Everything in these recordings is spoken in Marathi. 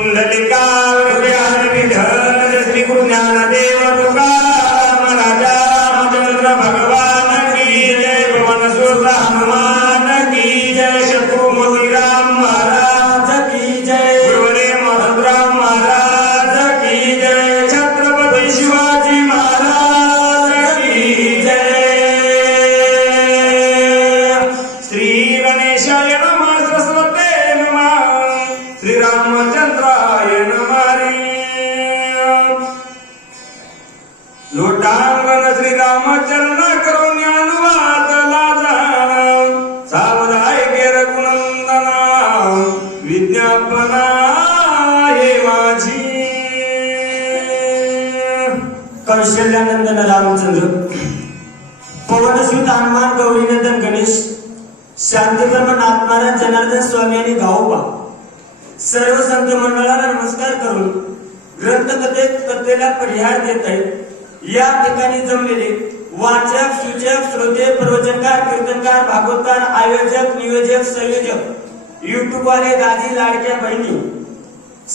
पुंडलिका श्री गुरु ज्ञानदेव तुकाराम राजा रामचंद्र भगवान की जय पवन सुत हनुमान की जय शत्रु मोतीराम महाराज की जय गुरुदेव माधवराम महाराज की जय छत्रपती शिवाजी महाराज की जय श्री गणेशाय नमः सरस्वते नमः श्री रामचंद्राय नमः लोटांगण श्री रामचरण करो ज्ञानवाद लाजा सावधाय के रघुनंदना विज्ञापना हे माझी कौशल्यानंदन रामचंद्र पवनसुत हनुमान गौरीनंदन गणेश शांतीधर्म नाथमारा जनार्दन स्वामी आणि गावोबा सर्व संत मंडळाला नमस्कार करून ग्रंथकथेला परिहार देत आहेत. या ठिकाणी जमलेले वाचक सूचक श्रोते प्रवचनकार कीर्तनकार भागवतकार आयोजक नियोजक संयोजक युट्यूब वाले दादी लाडक्या बहिणी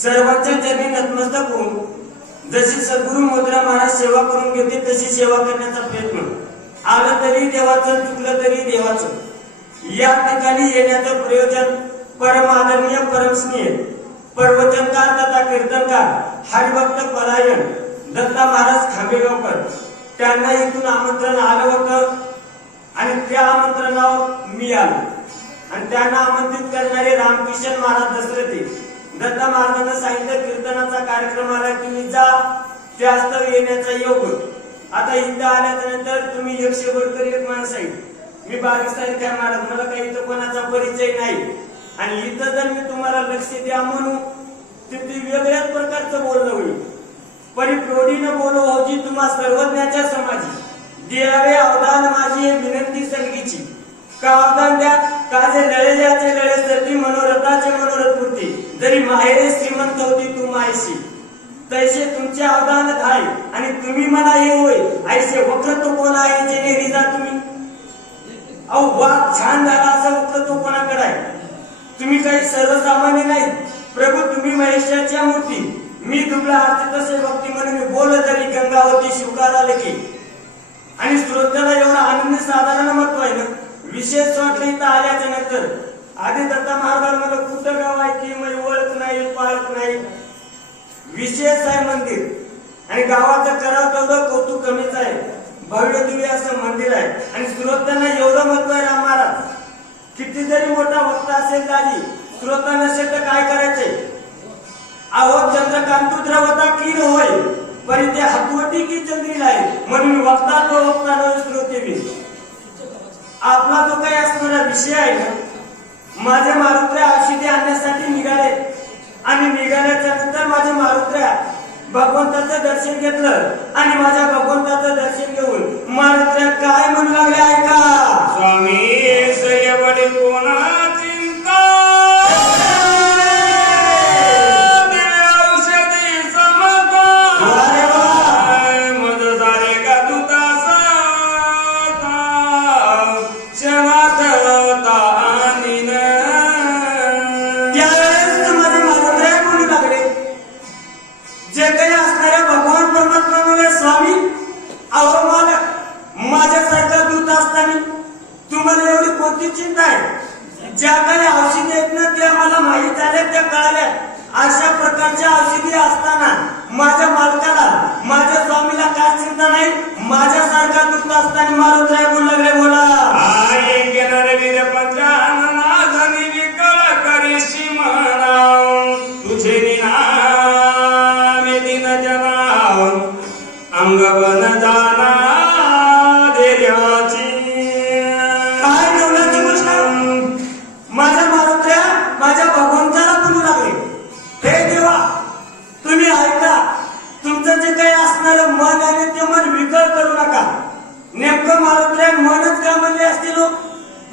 सर्वांच्या चरणी नतमस्तक होऊन जशी सद्गुरु मोत्रा महाराज सेवा करून घेते तशी सेवा करण्याचा प्रयत्न. आलं तरी देवाचं चुकलं तरी देवाचं. या ठिकाणी येण्याचं प्रयोजन परम आदरणीय परमस्नेह प्रवचनकार तथा कीर्तनकार हरिभक्त परायण दत्ता महाराज खांबेगावकर त्यांना इथून आमंत्रण आलं होतं आणि त्या आमंत्रणावर मी आलो आणि त्यांना आमंत्रित करणारे रामकिशन महाराज दसरथे दत्ता महाराजांना सांगितलं कीर्तनाचा कार्यक्रम आला तुम्ही जा त्यास्तव येण्याचा योग. आता इथं आल्याच्या नंतर तुम्ही 100 वर्कर एक माणूस आहे. मी 22 तारीख आहे महाराज मला काही इथं कोणाचा परिचय नाही आणि इथं जर मी तुम्हाला लक्ष द्या म्हणून ती वेगळ्याच प्रकारचं बोलणं होईल. परिप्रौढीनं बोलो होती तुम्हा सर्वज्ञाच्या समाजी द्यावे अवदान माझी विनंती संगीची का अवदान द्या काजे लळे ज्याचे लळे सर्दी मनोरथाचे मनोरथ पूर्ती जरी माहेरे श्रीमंत होती तू मायशी तैसे तुमचे अवदान आहे आणि तुम्ही मला हे होय ऐसे वक्रत्व कोण आहे जेणे रिजा तुम्ही. अहो वाद छान झाला असं वक्रत्व कोणाकडे आहे. तुम्ही काही सर्वसामान्य नाही प्रभू तुम्ही महेशाच्या मूर्ती मी दुबळा अर्थ तसे भक्ती म्हणून बोल जरी गंगावती शिवकारा लेखी आणि श्रोत्याला एवढा आनंद साधारण महत्व आहे ना. विशेष वाटले इथं आल्याच्या नंतर आधी दत्ता महाराज मला कुठं गाव आहे की मी ओळख नाही पाळत नाही. विशेष आहे मंदिर आणि गावाचं करावं तेवढं कौतुक कमीच आहे. भव्य दिव्य असं मंदिर आहे आणि श्रोत्यांना एवढं महत्व आहे राम महाराज. किती जरी मोठा वक्ता असेल तरी श्रोता नसेल तर काय करायचे. अहो चंद्रकांत द्रवता कीर होय पण ते हतवटी की चंद्रीला आहे म्हणून वक्ता तो वक्ता न श्रोते बी. आपला जो काही असणारा विषय आहे ना माझे मारुत्र्या औषधी आणण्यासाठी निघाले आणि निघाल्याच्या नंतर माझे मारुत्र्या भगवंताचं दर्शन घेतलं आणि माझ्या भगवंताचं दर्शन घेऊन मारुत्र्या काय म्हणू लागले ऐका. स्वामी सयवडी कोणा चिंता तुम्हाला एवढी कोणती चिंता आहे. ज्या काही औषधी आहेत ना त्या मला माहीत झाल्या त्या कळाल्या. अशा प्रकारच्या औषधी असताना माझ्या मालकाला माझ्या स्वामीला काय चिंता नाही. माझ्यासारखा दुःख असताना मारुद्राय बोलू लागले बोला आई घेणार वीर पंचानना धनी विकळ करीशी म्हणा तुझे निनामे दिन जना अंगवन जाना देर्याची. माझ्या मारुत्र्या माझ्या भगवंताला बोलू लागले हे देवा तुम्ही ऐका तुमचं जे काही असणारं मन आहे ते मन विकळ करू नका. नेमकं मारुत्र्या मनच का म्हणले असतील.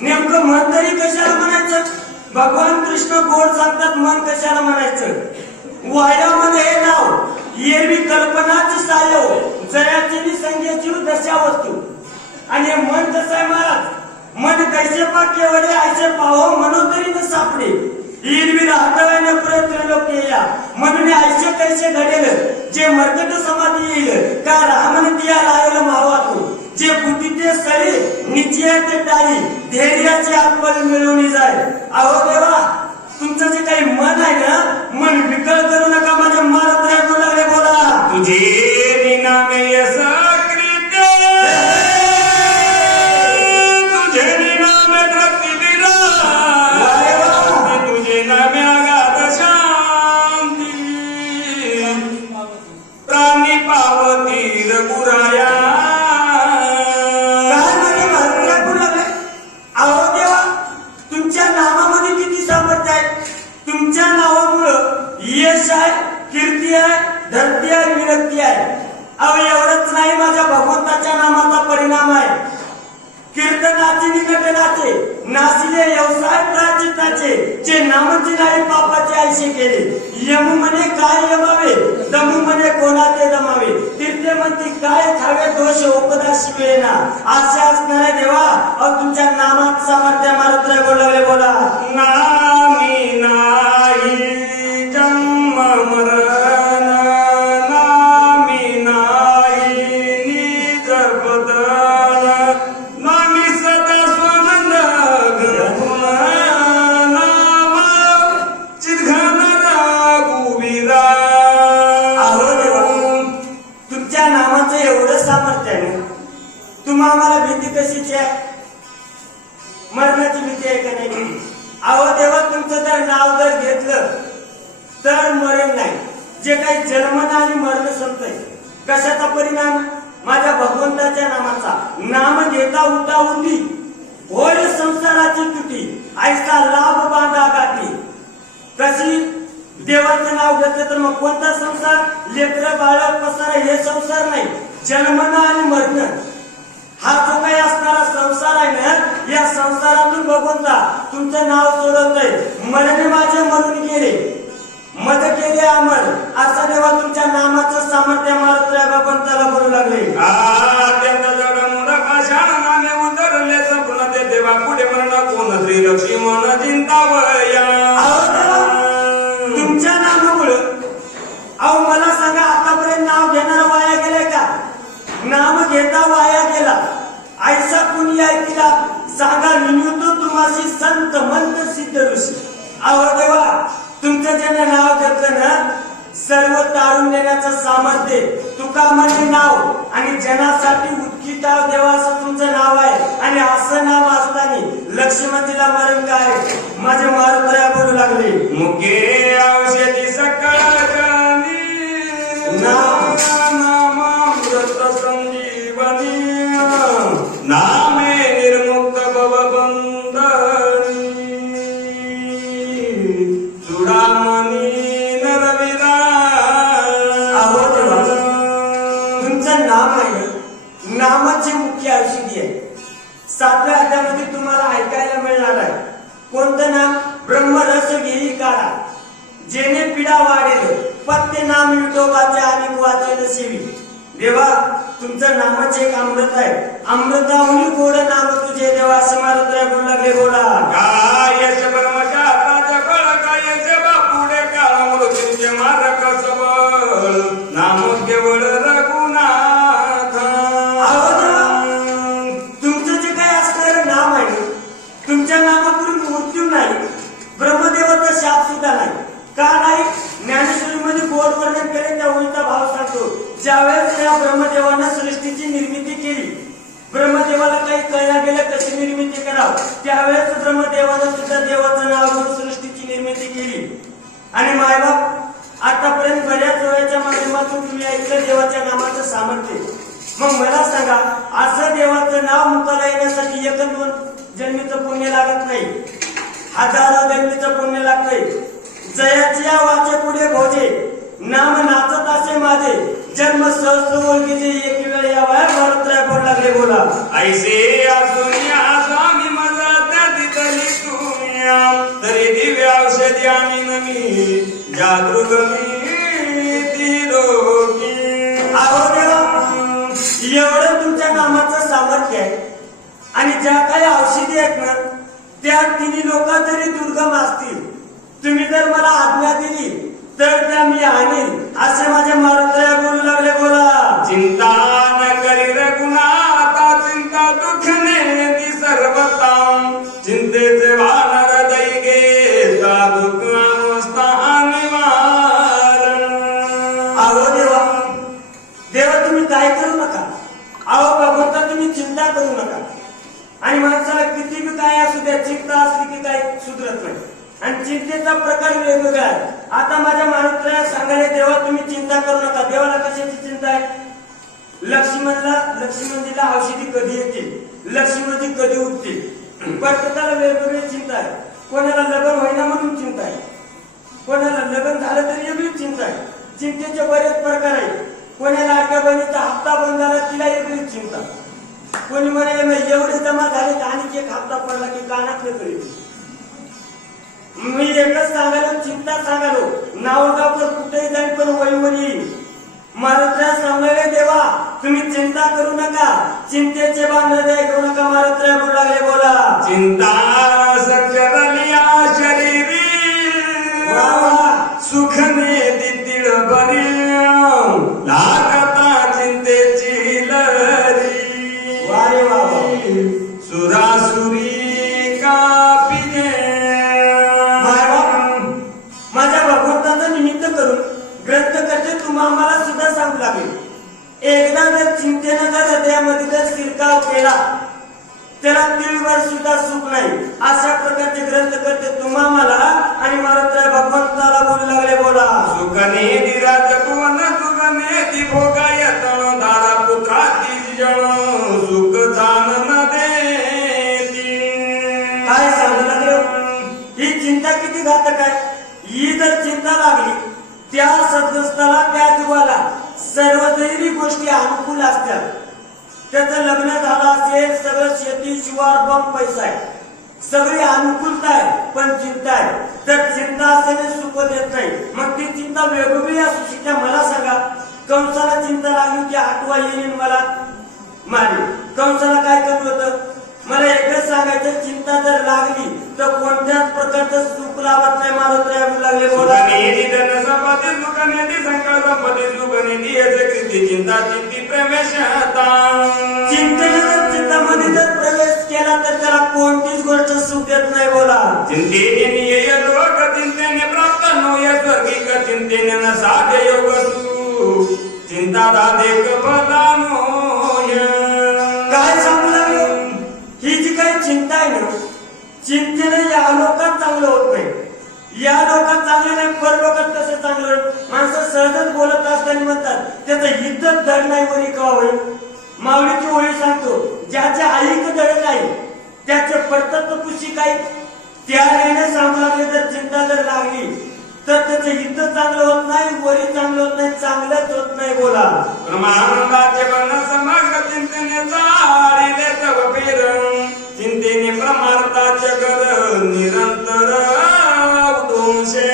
नेमकं मन तरी कशाला म्हणायचं. भगवान कृष्ण गोड सांगतात मन कशाला म्हणायचं. वायामध्ये हे नाव एरवी कल्पनाची सायो जयाची संज्ञेची दशा वस्तू आणि हे मन कसं आहे महाराज मन कैसे पाके वडे ऐसे पाहो मनोतरी न सापडे. इरवी राहतवाने प्रयत्न लोक या म्हणून ऐसे कैसे घडेल जे मर्कट समाधी येईल का रामन दिया लायल मावातू जे बुद्धी ते सरी निश्चय ते टाळी धैर्याचे आत्मल मिळवून जाय. अहो देवा तुमचं जे काही मन आहे ना मन विकळ करू नका. माझ्या मारत राहू लागले बोला तुझे नामे यश कृत्य तुझे नामे तृप्तिविरा तुझे नामे अगाध शांती प्राणी पावतीर गुराया. काय माझे मारत राहू लागले. अहो देवा तुमच्या नामामध्ये किती सामर्थ्य आहे. तुमच्या नावामुळं यश आहे कीर्ती आहे धरती आहे विरक्ती आहे. अहो एवढंच नाही माझ्या भगवंताच्या नामाचा परिणाम आहे. कीर्तनाचे निकटनाचे नासिले व्यवसाय प्राचिताचे जे नामची नाही पापाचे आयशे केले. यमू म्हणे काय यमावे दमू म्हणे कोणाचे दमावे तीर्थे म्हणते काय खावे दोष उपदाशी वेळेना. असे असणाऱ्या देवा अहो तुमच्या नामात सामर्थ्य मारत बोलावे बोला नामी नाही जन्म मरण नामी नाही निज बदन नामी सदा स्वानंद घन नाम चिद्घन रघुवीरा. अहो देवा तुमच्या नामाचं एवढं सामर्थ्य आहे ना तुम्हा आम्हाला भीती कशीची आहे. मरणाची भीती आहे का नाही. अहो देवा तुमचं जर नाव जर घेतलं तर मरण नाही. जे काही जन्मणं आणि मरण संपतंय कशाचा परिणाम माझ्या भगवंताच्या नामाचा. नाम घेता उठा उठी होय संसाराची तुटी ऐसा लाभ बांधा गाठी. कशी देवाचं नाव घेतलं तर मग कोणता संसार लेकर बाळ पसार हे संसार नाही. जन्मणं आणि मरण हा जो काही असणारा संसार आहे ना या संसारातून भगवंता तुमचं नाव सोडवतंय. मनाने माझे मरून गेले मद केले अमर असा देवा तुमच्या नामाचं सामर्थ्य मारत भगवंताला बोलू लागले. अत्यंत जड मूढ नामे उतरले स्वप्न ते देवा पुढे मरण कोण श्री लक्ष्मण चिंतावया. तुमच्या नामामुळं अहो मला सांगा आतापर्यंत नाव घेणारा वाया गेलाय का. नाम घेता वाया गेला ऐसा कुणी ऐकला सांगा विनवतो तुम्हाशी संत मंत सिद्ध ऋषी. अहो देवा तुमचं ज्याने नाव घेतलं ना सर्व तारून देण्याचं सामर्थ्य तुका म्हणजे नाव आणि जनासाठी उत्किता देवा असं तुमचं नाव आहे. आणि असं नाव असताना लक्ष्मणजीला मरण काय माझे मारुतया बोलू लागले. मुखे औषधी सकळ नामामृत संजीवनी नामे निर्मुक्त भवबंधनी चुडामणी नरविरा. अहो देवा तुमचं नाम आहे नामाची मुख्य औषधी आहे. 7व्या अध्यायामध्ये तुम्हाला ऐकायला मिळणार आहे कोणतं नाम ब्रह्मरस घेई काढा जेणे पिढा वाढेल पत्ते नाम विठोबाचे आणि वाचेल सेवी. देवा तुमचं नामाचे एक अमृत आहे. अमृताहून गोड नाम तुझे देवा असं मारत बोलू लागले बोला गायच ब्रह्मशास्त्राच्या बळ गायचे बापुढे काळ मृत्यूचे मारक सबळ नाम केवळ रघुनाथ. अहो देवा तुमचं जे काही असणारं नाम आहे तुमच्या नामापूर्वी मृत्यू नाही ब्रह्मदेवाचा शाप सुद्धा नाही. का नाही ज्ञानेश्वरीमध्ये गोड वर्णन करेल त्या ओळीचा भाव सांगतो. ज्यावेळेस या ब्रह्मदेवानं सृष्टीची निर्मिती केली ब्रह्मदेवाला काही कळलं गेलं कशी निर्मिती करावं त्यावेळेस ब्रह्मदेवानं सुद्धा देवाचं नाव घेऊन सृष्टीची निर्मिती केली. आणि मायबाप आतापर्यंत बऱ्याच वेळेच्या माध्यमातून तुम्ही ऐकलं देवाच्या नामाचं सामर्थ्य. मग मला सांगा असं देवाचं नाव मुखाला येण्यासाठी 1-2 जन्मीचं पुण्य लागत नाही हजारो जन्मीचं पुण्य लागतंय. जयाची या वाचे पुढे भोजे नाम नाचत असे माझे जन्म सहज ओळखीचे एक वेळ या वया भारत बोल लागले बोला ऐसे असुनिया स्वामी मजा तिथली तुम्ही तरी दिव्य औषधी आणि नमी जादूगमी तिरोगी. अहो देवा एवढं तुमच्या नामाचं सामर्थ्य आहे. आणि ज्या काही औषधी आहेत ना त्या 3 लोक जरी दुर्गम असतील तुम्ही जर मला आज्ञा दिली तर त्या मी आणीन असे माझे मारुतया बोलू लागले. बोला. चिंता न करी रघुनाथा चिंता दुःख नेती सर्वताम चिंतेचे भान हृदय घेता दुःख अवस्था निवारण. अहो देवा, देवा तुम्ही काय करू नका. अहो भगवंता तुम्ही चिंता करू नका. आणि माणसाला किती बी काय असू द्या, चिंता असली की काय सुधरत नाही. आणि चिंतेचा प्रकार वेगवेगळा आहे. आता माझ्या माणसाला सांगायला देवा तुम्ही चिंता करू नका. देवाला कशाची चिंता आहे? लक्ष्मणजीला औषधी कधी येतील, लक्ष्मणजी कधी उठतील, प्रत्येकाला वेगवेगळी चिंता आहे. कोणाला लग्न होईना म्हणून चिंता आहे, कोणाला लग्न झालं तरी वेगळी चिंता आहे. चिंतेचे बरेच प्रकार आहेत. कोणाला लाडक्या बहिणीचा हप्ता बंद झाला तिला वेगळी चिंता. कोणी म्हणाले एवढे जमा झाले आणि एक हप्ता पडला की कानात कळली. मी एकच सांगालो, चिंता सांगालो, नावगाव तर कुठेही जाईल पण वहीवर येईल. महाराष्ट्रात सांगायला देवा तुम्ही चिंता करू नका, चिंतेचे बांध घेऊ नका. महाराष्ट्र बोलू लागले. बोला. चिंता सकलिया शरीरी सुख नेती तिळ बरी लागता चिंतेची लहरी. वारे वा. सुरासुरी कापिले. माझ्या भगवंताचं निमित्त करून ग्रंथ करते तुम्हाला सुद्धा सांगू लागेल. एकदा जर चिंतेनं जर हृदयामध्ये जर शिरकाव केला त्याला तिळभर सुद्धा सुख नाही. अशा प्रकारचे ग्रंथ करते तुम्हाला आणि महाराज भगवंताला बोलू लागले. बोला. सुखने दिराज भुवन सुखने ती भोगा यतन दारा पुत्राती जण सुख जान न देती. काय सांगू लागले? ही चिंता किती घातक आहे. ही जर चिंता लागली त्या सद्ग्रस्ताला त्या जीवाला सर्व जरी गोष्टी अनुकूल असतात. त्याचं लग्न झालं असेल, सगळं शेती शिवार बंब पैसा आहे, सगळी अनुकूलता आहे, पण चिंता आहे. तर चिंता असल्याने सुख देत नाही. मग ती चिंता वेगवेगळी असू शकते. मला सांगा, कंसाला चिंता लागली की आठवा येईल मला मारी. कंसाला काय कमी होतं? मला एकच सांगायचं, चिंता जर लागली तर कोणत्याच प्रकारचं सुख लाभत नाही. मारुत लागले. बोला. संपत्ती सुख नेती संकट संपत्ती सुख नेती याचे कृती चिंता चिंती प्रवेशता. चिंतेने जर चिंतामध्ये जर प्रवेश केला तर त्याला कोणतीच गोष्ट सुख देत नाही. बोला. चिंतेने निय लोक चिंतेने प्राप्त नोय स्वर्गिक चिंतेने न साध्य योग सुख चिंता दादेक फलानोय. काय सांगू लागलो? ही जी काही चिंता आहे ना, चिंतेने या लोकात चांगलं होत नाही. या लोकात चांगले नाही, परलोकात कसं चांगलं होईल? माणसं सहजच बोलत असताना म्हणतात त्याचं हितच धड नाही वरी का होईल. माऊलीची ओळी सांगतो, ज्याच्या आईक धड नाही त्याचे पडतात तर खुशी काय. त्या वेळेने सांगू लागले जर चिंता जर लागली तर त्याचं हित चांगलं होत नाही, वरी चांगलं होत नाही, चांगलंच होत नाही. बोला. ब्रह्मानंदाचे वर्ण समग्र चिंतेने चालिले तव पेर चिंतेने परमार्थाचे घर निरंतर उदोषे.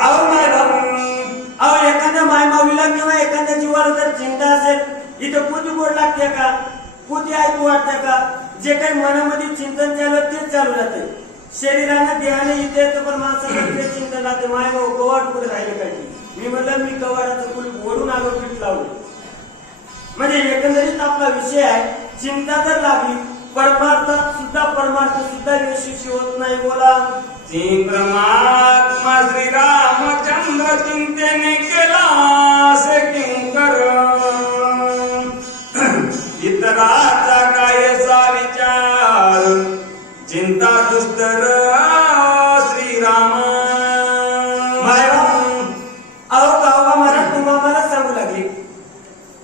अहो माय बाबू, अहो एखाद्या मायमाऊलीला किंवा एखाद्या जीवाला जर चिंता असेल, इथं पूजी गोड लागते का? पूजी ऐकू वाटते का? जे काही मनामध्ये चिंतन चालू तेच चालू राहते. शरीराने देहाने इथे येतं पण माणसाला तेच चिंतन राहते. माय भाऊ कवाड कुठे राहिले पाहिजे. मी म्हणलं मी कवाडाचं कुलूप ओढून आलो, पीठ लावलं. म्हणजे एकंदरीत आपला विषय आहे, चिंता जर लागली परमार्थात सुद्धा यशस्वी होत नाही. बोला. परमात्मा श्रीरामचंद्र चिंतेने केला असे किंकर इतराचा कायचा विचार चिंता दुस्तर श्रीराम. अहो गावा महाराज तुम्हाला सांगू लागले,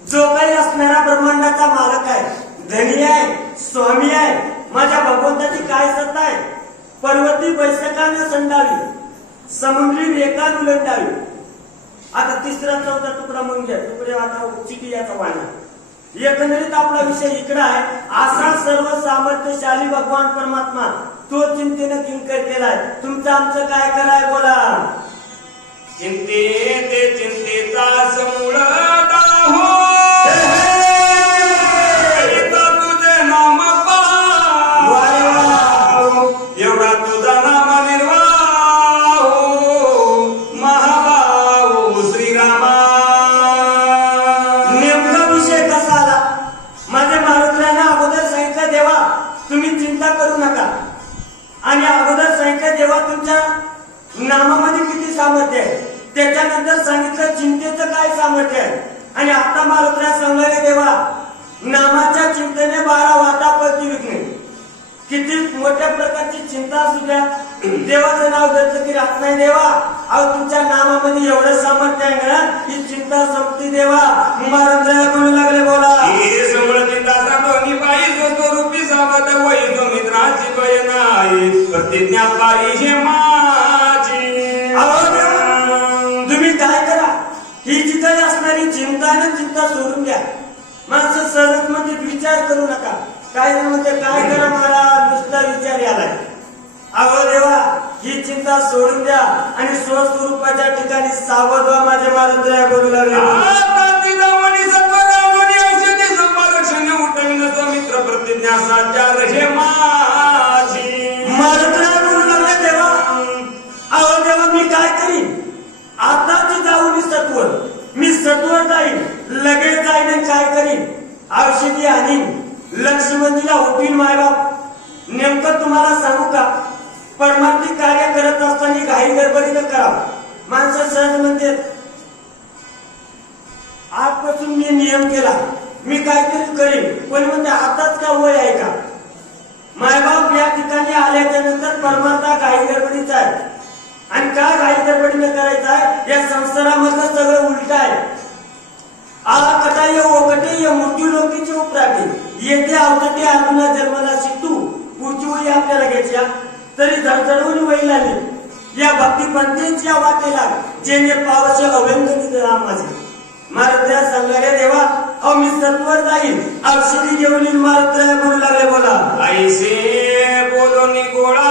जो काही असणारा ब्रह्मांडाचा मालक आहे, धनी आहे, स्वामी आहे, माझ्या भगवंताची काय सत्ता आहे. पर्वती बैसकाने संडावी, समुद्री रेखान उलटावी. आता तिसरा चौथा तुकडा म्हणून घ्या. तुकडे आता चिटी याचा वाणा. एकंदरीत आपला विषय इकडे आहे. असा सर्व सामर्थ्यशाली भगवान परमात्मा तो चिंतेने किंकर केलाय. तुमचं आमचं काय कराय. बोला. चिंते ते चिंतेचा समूळ दाहो तुझे नाम पाव एवढा तुझा नाम निर्वाह सांगितलं देवा तुमच्या नामामध्ये किती सामर्थ्य आहे, त्याच्यानंतर सांगितलं चिंतेचं काय सामर्थ्य आहे, आणि आता मारुतीला सांगले देवा नामाच्या चिंतेने 12 वाटा पळती विघ्ने. किती मोठ्या प्रकारची चिंता असू द्या, देवाचं नाव घेतलं की राहत नाही देवा. अहो तुमच्या नामामध्ये एवढं सामर्थ्य आहे ना, ही चिंता संपती देवा. महाराज म्हणू लागले बोला हे समळ चिंता साठवणी पायी जो रूपी सावध वही जो मित्राची बय नाही प्रतिज्ञा पाहिजे माझी. अहो देवा तुम्ही काय करा, ही जिथे असणारी चिंता आणि चिंता सोडून द्या. माणसं सहज मध्ये विचार करू नका. काय म्हणते काय करा महाराज, नुसता विचार यालाय. अहो देवा ही चिंता सोडून द्या आणि स्वस्वरूपाच्या ठिकाणी सावध व्हा. माझे महाराज बोलू लागले औषधी संपादक्षण उठविन मित्र प्रतिज्ञा साचार हे माझी. महाराज बोलू लागले देवा अहो देवा मी काय करीन, आताच जाऊ मी सत्वर जाईन, लगेच जाईन आणि काय करीन, औषधी आणीन, लक्ष्मणजीला उठवीन. मायबाप नेमकं तुम्हाला सांगू का, परमार्थी कार्य करत असताना घाई गडबडीनं करावं. माणसं सहज म्हणते आजपासून मी नियम केला, मी काहीतरी करीन. कोणी म्हणते आताच का वय आहे का. मायबाप या ठिकाणी आल्याच्या नंतर परमार्थ घाई गडबडीचा आहे. आणि का घाई गडबडीनं करायचं आहे, या संसारामधलं सगळं उलट आहे. आला कटा ये ओकटे ये मृत्यू लोकीची उपराटे येते अवतटे अर्जुना जन्माला शिकतू. पुढची वही आपल्याला घ्यायची तरी झडझडवून वही लागली या भक्तीपंथींच्या वाटेला जेणे पावसे अभ्यंकरित राम माझे. महाराज सांगणारे देवा अहो मी सत्वर जाईल, औषधी घेऊन येईल. महाराज म्हणू लागले बोला ऐसे बोलोनी गोळा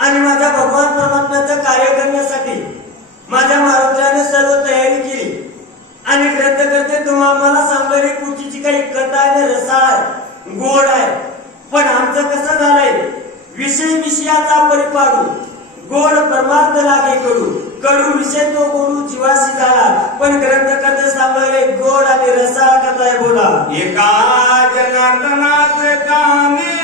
आणि माझ्या भगवान परमात्म्याचं कार्य करण्यासाठी माझ्या महाराजाने सर्व तयारी केली. आणि ग्रंथ करते तुम्हाला सांगणारी पुढची काही कथा आहे, रसाळ आहे, गोड आहे. पण आमचं कसं झालंय, विषय विषयाचा परिपाडू, गोड परमार्थ लागे कडू, कडू विषय तो गोडू जीवाशी झाला. पण ग्रंथ करते सांगणारे गोड आणि रसाळ कथा आहे. बोला एका जनार्दनाचे कामे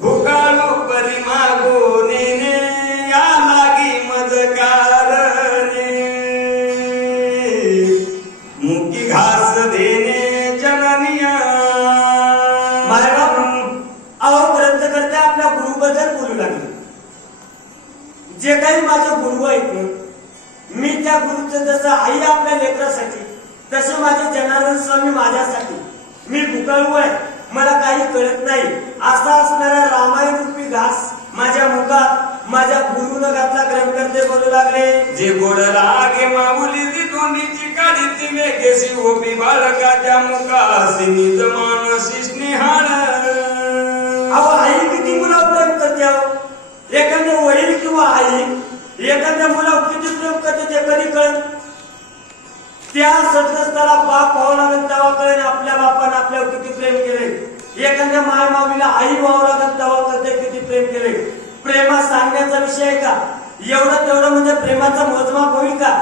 भुकाळू परिमागो नेने या लागी मजकारणे मुकी घास देणे जननिया. मायबाप अहो ग्रंथ करते आपल्या गुरुबद्दल बोलू लागले. जे काही माझे गुरु आहेत ना, मी त्या गुरुचं जसं आई आपल्या लेकरासाठी तसे माझे जनार्दन स्वामी माझ्यासाठी. मी भुकाळू आहे, मला काही कळत नाही, असा असणारा रामायण रूपी घास माझ्या मुखात माझ्या गुरुनं घातला. ग्रंथ करते बोलू लागले जे गोड लागे माऊली ती तोंडीची काढी ती वेगेसी ओपी बाळकाच्या मुखासी निज मानसी स्नेहाळ. अहो आई किती मुलावर प्रेम करते. अहो एखाद्या वडील किंवा आई एखाद्या मुलावर किती प्रेम करते ते कधी कळत. त्या सदस्याला बाप व्हावं लागेल तेव्हा कळेल आपल्या बापाने आपल्यावर किती प्रेम केले. एखाद्या माय माऊलीला आई व्हावं लागेल तेव्हा कळते किती प्रेम केले. प्रेमा सांगण्याचा विषय आहे का, एवढं तेवढं म्हणजे प्रेमाचं मोजमाप होईल का.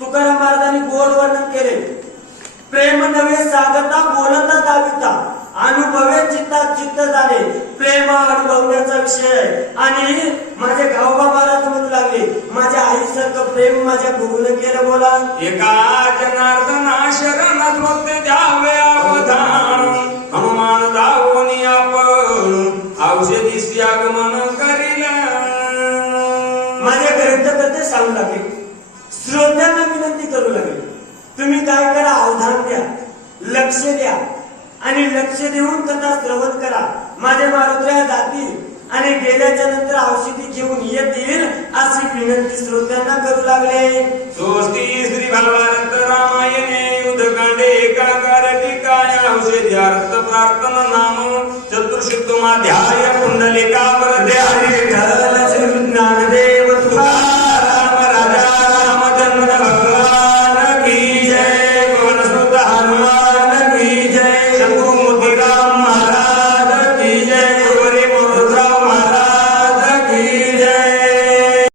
तुकाराम महाराजांनी गोड वर्णन केले, प्रेम नव्हे सागता बोलता दाविता अनुभवे चित्तात चित्त झाले. प्रेम अनुभवण्याचा विषय. आणि माझे गावबा महाराज म्हणू लागले माझ्या आईसारखं प्रेम माझ्या गुरुने केलं. बोला एका जनार्दना शरण भक्त द्यावे अवधान हनुमान दावोनी आपण औषधी आगमन करील. माझ्या ग्रंथ करते सांगू लागले, श्रोत्यांना विनंती करू लागले, तुम्ही काय करा, अवधान द्या, लक्ष द्या आणि लक्ष देऊन कथा श्रवण करा. माझे मारुत्र्या जातील आणि गेल्याच्या नंतर औषधी घेऊन येतील अशी विनंती श्रोत्यांना करू लागले. स्वस्ती श्री भागवत रामायणे युद्धकांडे एकाकार टीकाय औषधी अर्थ प्रार्थना नाम चतुर्शुद्धमाध्याय पुंडलिकावर ध्यान.